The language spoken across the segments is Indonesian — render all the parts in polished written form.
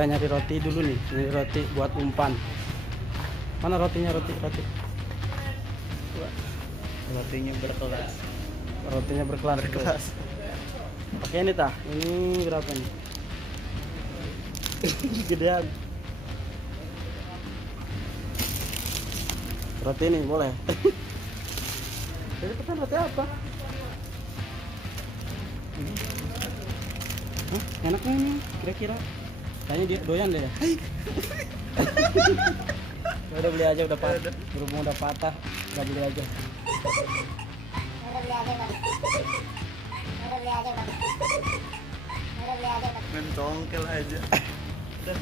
Kita nyari roti dulu nih, nyari roti buat umpan. Mana rotinya, roti? Rotinya berkelas. Rotinya berkelas. Oke ini tah, ini berapa nih? Gedean. Roti ini boleh. Jadi pesan roti apa? Hah? Enaknya ini kira-kira. Kayaknya dia doyan deh ya. Udah beli aja, udah patah. Berhubung udah patah, udah beli aja. Mencongkel aja. Udah.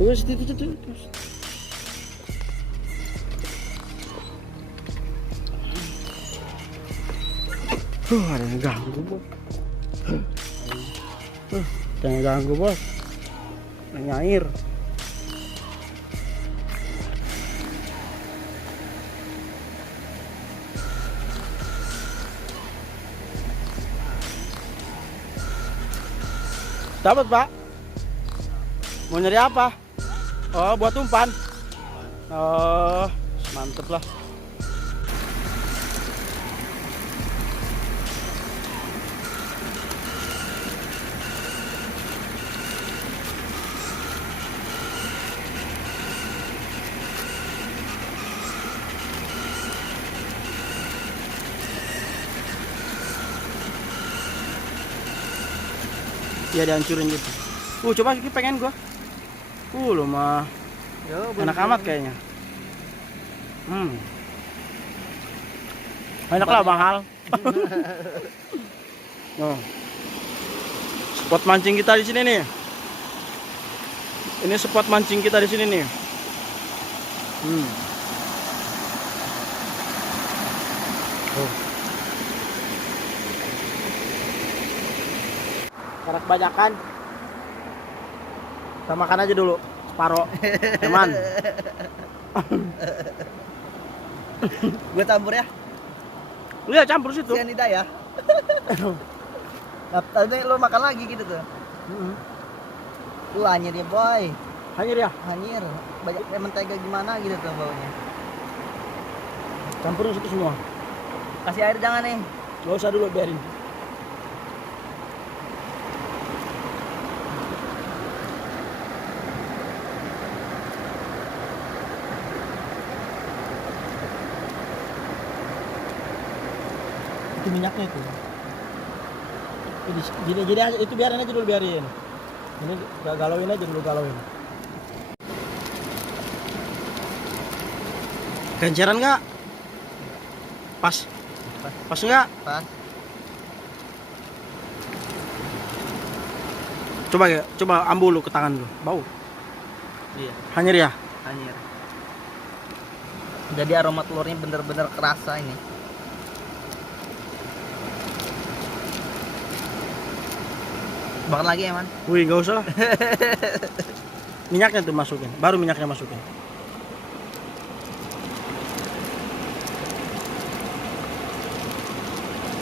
Terus itu. Ada yang ganggu, Bos. Ada yang ganggu, Bos. Nanya air. Dapat, Pak? Mau nyari apa? Oh, buat umpan. Oh, mantep lah. Ya dihancurin gitu. Coba pengen gua. Lu mah enak amat kayaknya. Enak lah, mahal. Oh. Spot mancing kita di sini nih. Ini spot mancing kita di sini nih. Oh. Karena kebanyakan. Kita makan aja dulu separoh, teman. Gue campur ya. Iya, campur situ. Cyanida ya. Nah, tadi lo makan lagi gitu tuh. Hanyir ya, boy. Hanyir ya? Hanyir. Banyak kayak mentega gimana gitu tuh baunya. Campurin situ semua. Kasih air jangan nih. Gak usah dulu, biarin. Itu minyaknya itu. Jadi aja, itu biarin aja dulu, biarin. Ini galauin aja dulu, galauin. Kenceran nggak? Pas nggak? Pas. Coba ambil lu ke tangan lu, bau. Iya. Hanyir ya? Hanyir. Jadi aroma telurnya bener-bener kerasa ini. Bakar lagi ya, Man? Wih, nggak usah lah. Minyaknya tuh masukin, baru minyaknya masukin.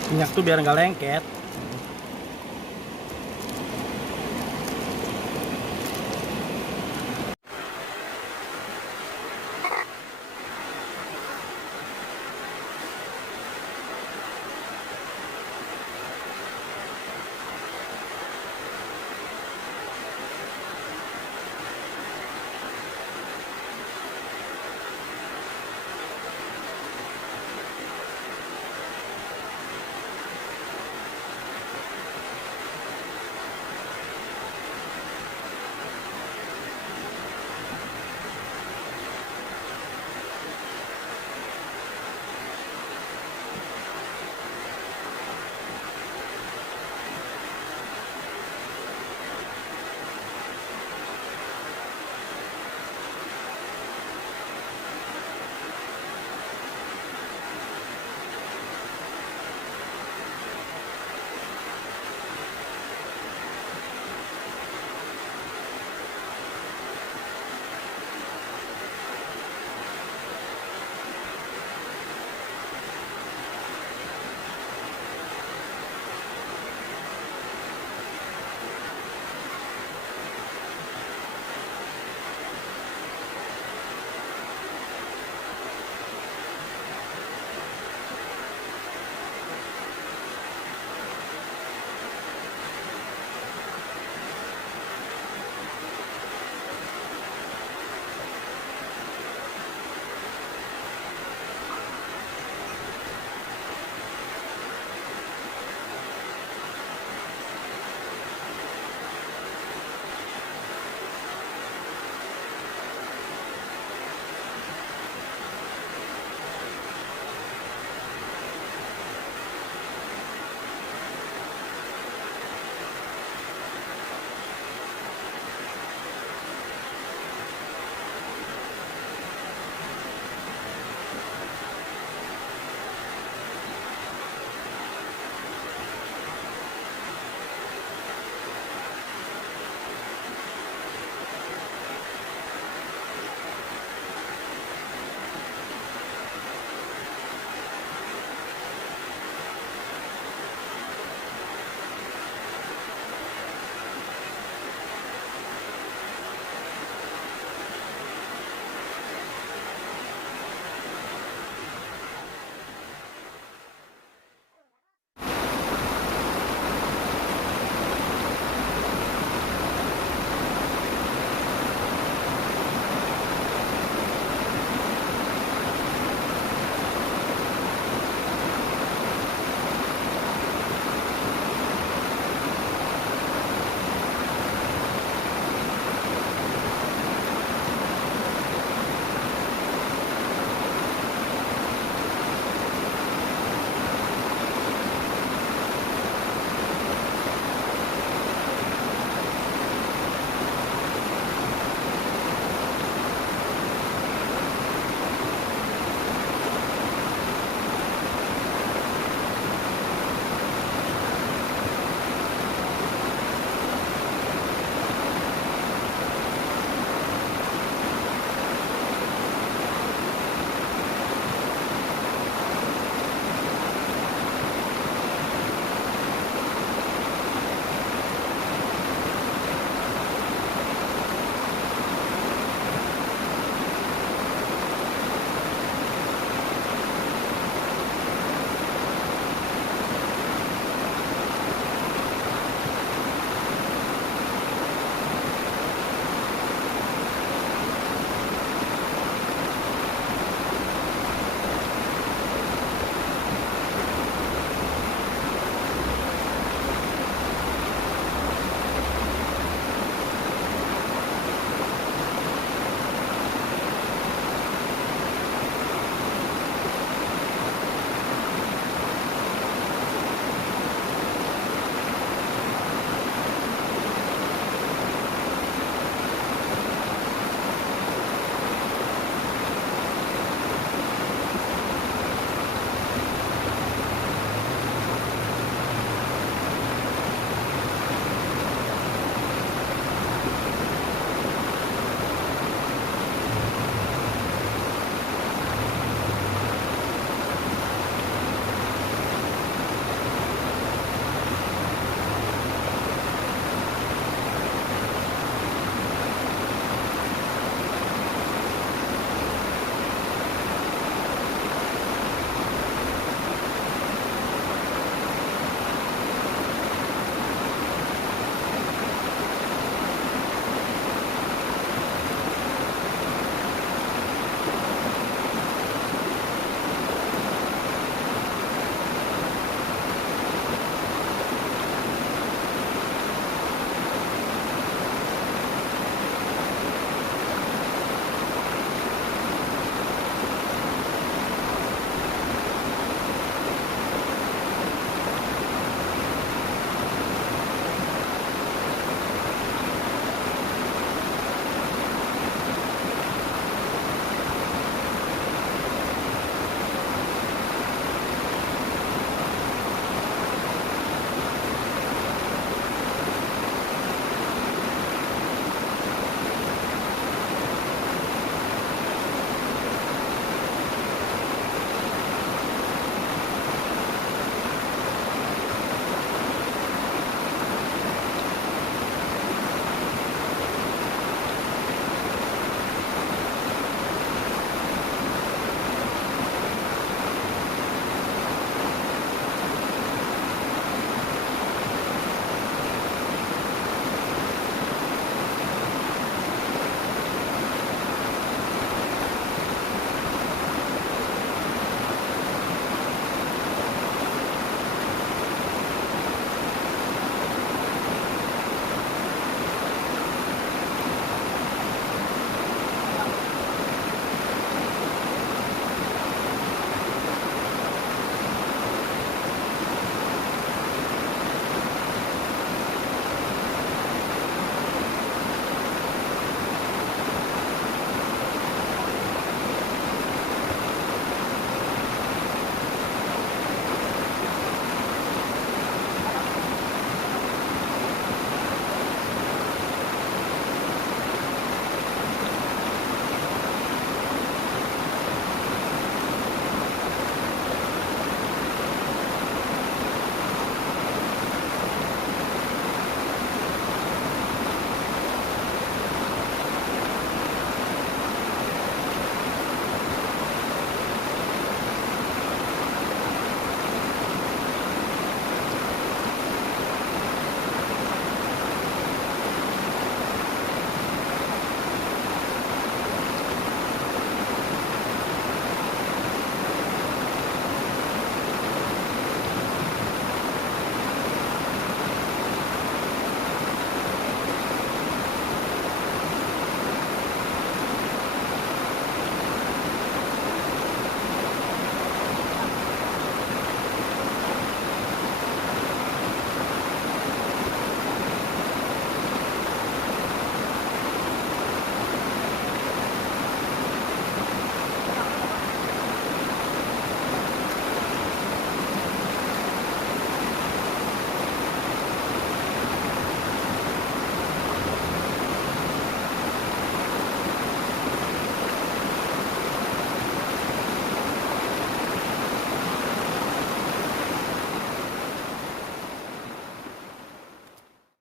Minyak tuh biar nggak lengket.